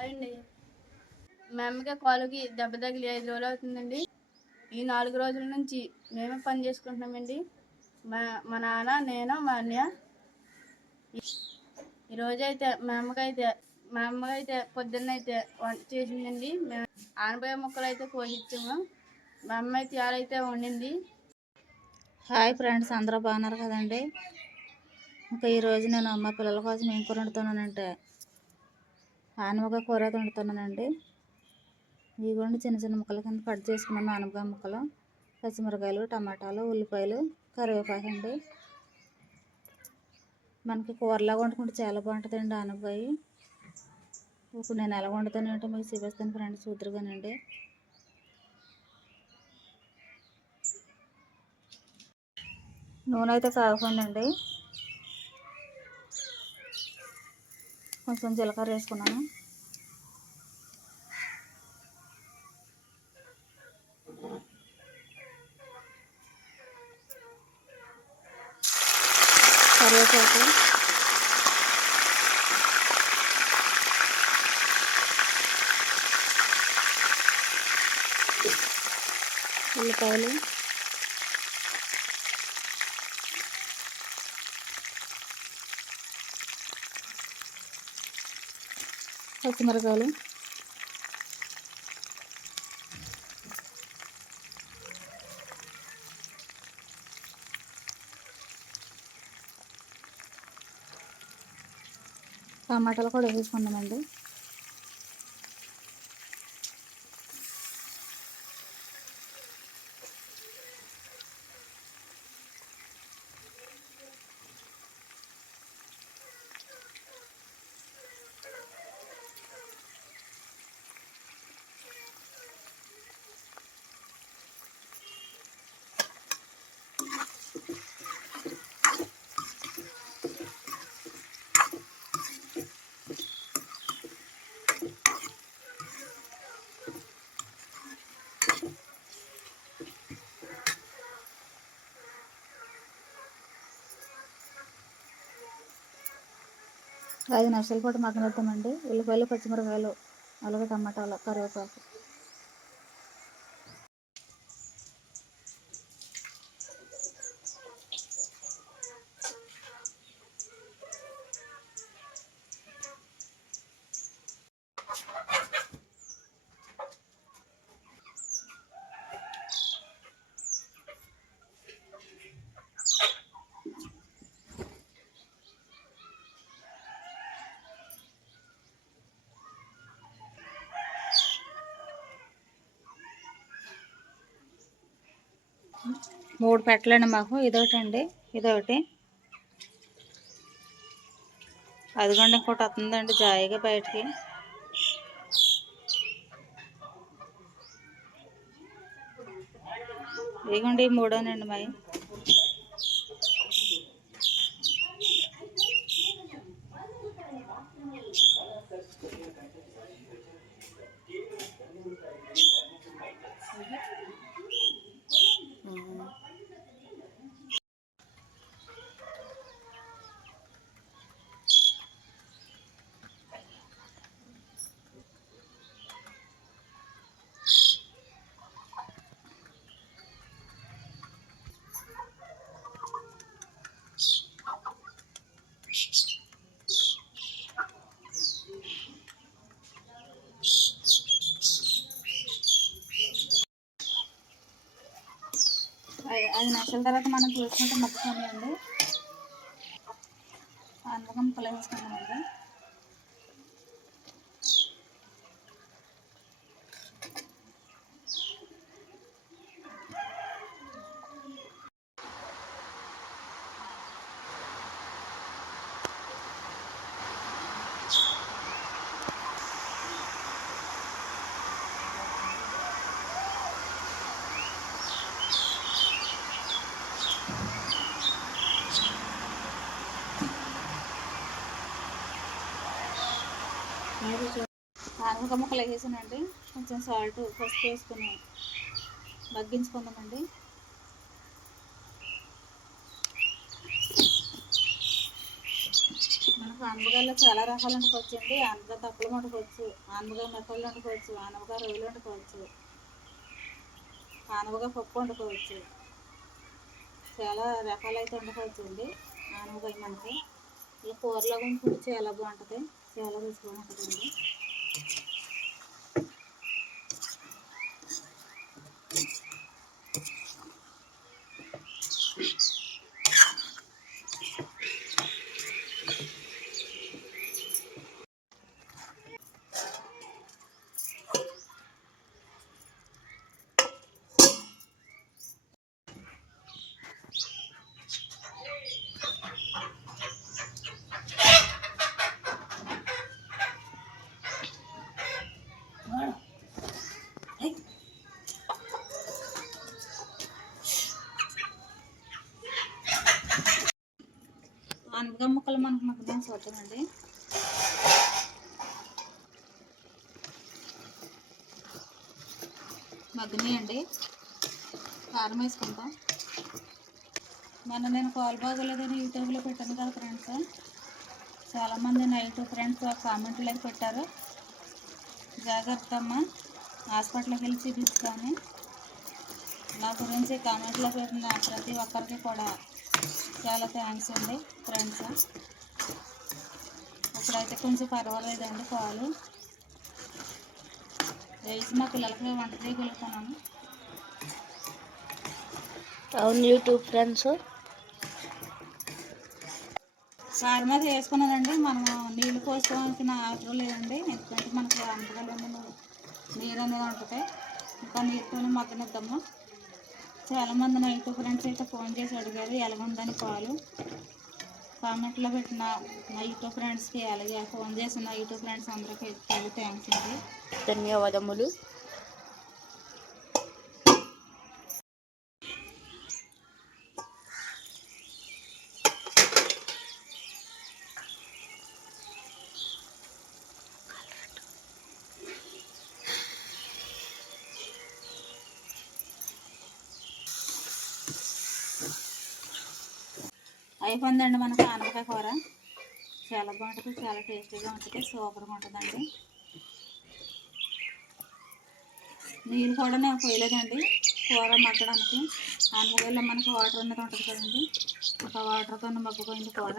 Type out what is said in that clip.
అండి మా అమ్మకి కాలుకి దెబ్బ తగిలి 5 రోజులు అవుతుందండి. ఈ 4 రోజుల నుంచి మేమే పని చేసుకుంటున్నామండి. మా నాన్న, నేను, మా అన్నయ్య. ఈరోజైతే మా అమ్మకైతే పొద్దున్నైతే వంట చేసిందండి. మేము ఆనపకాయ ముక్కలు అయితే కోసిచ్చాము. మా అమ్మ అయితే ఇవాళైతే వండింది. హాయ్ ఫ్రెండ్స్, అందరూ బాగున్నారు కదండి. ఇంకా ఈరోజు నేను మా పిల్లల కోసం ఏం కూర వండుతున్నానంటే ఆనపకాయ కూర అయితే వండుతున్నానండి. ఇదిగోండి చిన్న చిన్న ముక్కల కింద కట్ చేసుకున్నాను. ఆనపకాయ ముక్కలు, పచ్చిమిరకాయలు, టమాటాలు, ఉల్లిపాయలు, కరివేపాకు అండి. మనకి కూరలాగా వండుకుంటే చాలా బాగుంటుందండి ఆనపకాయ. ఇప్పుడు నేను ఎలా వండుతానంటే మీకు చూపిస్తాను ఫ్రెండ్స్, చూద్దరుగానండి. నూనె అయితే కాగకుండండి. కొంచెం జీలకర్ర వేసుకున్నాను. కరివేపాకు, ఉల్లిపాయలు, పచ్చిమిరకాయలు, టమాటాలు కూడా వేసుకున్నామండి. ఐదు నిమిషాల పాటు మగ్గనిద్దామండి. ఉల్లిపాయలు, పచ్చిమిరకాయలు, అలాగే టమాటాలు, కరివేపాకు. మూడు పెట్టలండి మాకు. ఇదొకటి అండి, ఇదొకటి. అదిగోండి ఇంకోటి వస్తుందండి జాయిగా బయటికి. ఇదిగోండి మూడోనండి మావి. ఐదు నిమిషాల తర్వాత మనం చూసుకుంటే మగ్గుతున్నాయండి. ఆనపకాయ ముక్కలు వేసుకున్నామండి. ఆనపకాయ ముక్కలు వేసానండి. కొంచెం సాల్ట్, పసుపు వేసుకుని మగ్గించుకుందామండి. మనకు ఆనపకాయలో చాలా రకాలు వండుకోవచ్చండి. ఆనపకాయ తప్పులు వండుకోవచ్చు, ఆనపకాయ మెత్తలు వండుకోవచ్చు, ఆనపకాయ రొయ్యలు వండుకోవచ్చు, ఆనపకాయ పప్పు వండుకోవచ్చు. చాలా రకాలు అయితే వండుకోవచ్చండి ఆనపకాయ. మనకి ఇలా కూరలో కూడా చాలా బాగుంటుంది, చాలా రుచిగా ఉంటుందండి. ఆనపకాయ ముక్కలు మనకు మగ్గడానికి చూద్దామండి. మగ్గనియండి, కారం వేసుకుంటాం. నేను పాలు బాగోలేదని యూట్యూబ్లో పెట్టాను కదా ఫ్రెండ్స్. చాలామంది నైట్ ఫ్రెండ్స్ కామెంట్లు పెట్టారు, జాగ్రత్త అమ్మ హాస్పిటల్కి వెళ్ళి చూపించుకొని. నా గురించి కామెంట్లో పెట్టిన ప్రతి ఒక్కరికి కూడా చాలా థ్యాంక్స్ అండి ఫ్రెండ్స్. ఇప్పుడైతే కొంచెం పర్వాలేదండి, పాలు వేసి మా పిల్లలకి వంట చేయగలుగుతున్నాను. అవును యూట్యూబ్ ఫ్రెండ్స్. కారం మీద వేసుకున్నదండి. మనం నీళ్ళు పోసుకోవాల్సిన అవసరం లేదండి, ఎందుకంటే మనకి ఆనపకాయలు నీరు అనేది ఉంటుంది. ఇంకా నీరుతోనే మగ్గనిద్దాము. చాలామంది నా యూట్యూబ్ ఫ్రెండ్స్ అయితే ఫోన్ చేసి అడిగారు ఎలాగుందని పాలు. కామెంట్లో పెట్టిన నా యూట్యూబ్ ఫ్రెండ్స్కి, అలాగే ఫోన్ చేసిన నా యూట్యూబ్ ఫ్రెండ్స్ అందరికీ చాలా థ్యాంక్స్ అండి, ధన్యవాదములు. అయిపోయిందండి మనకు ఆనపకాయ కూర. చాలా బాగుంటుంది, చాలా టేస్టీగా ఉంటుంది, సూపర్గా ఉంటుందండి. నీళ్ళు కూడా నేను పోయలేదండి కూర మగ్గడానికి. ఆనపకాయలో మనకు వాటర్ అనేది ఉంటుంది కదండి, ఒక వాటర్తో మగ్గిపోయింది కూర.